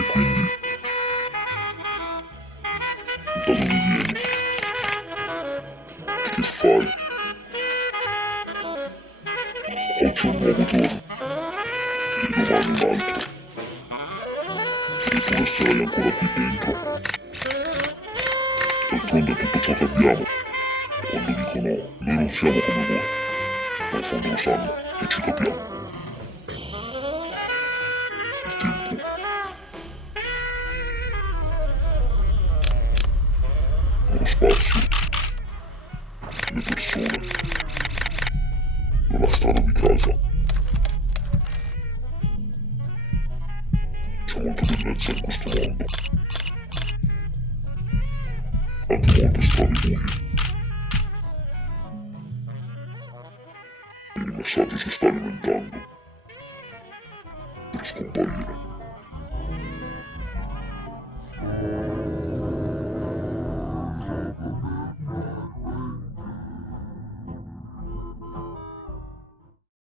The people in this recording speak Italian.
E quindi, da dove vieni? Che fai? Oggi è un nuovo giorno, e domani un altro, e tu resterai ancora qui dentro. D'altronde è tutto ciò che abbiamo. Quando dico no, noi non siamo come voi, ma in fondo lo sanno e ci capiamo. Il tempo, lo spazio, le persone, la strada di casa. C'è molta bellezza in questo mondo, anche molte strade buie. E il messaggio si sta alimentando per scomparire.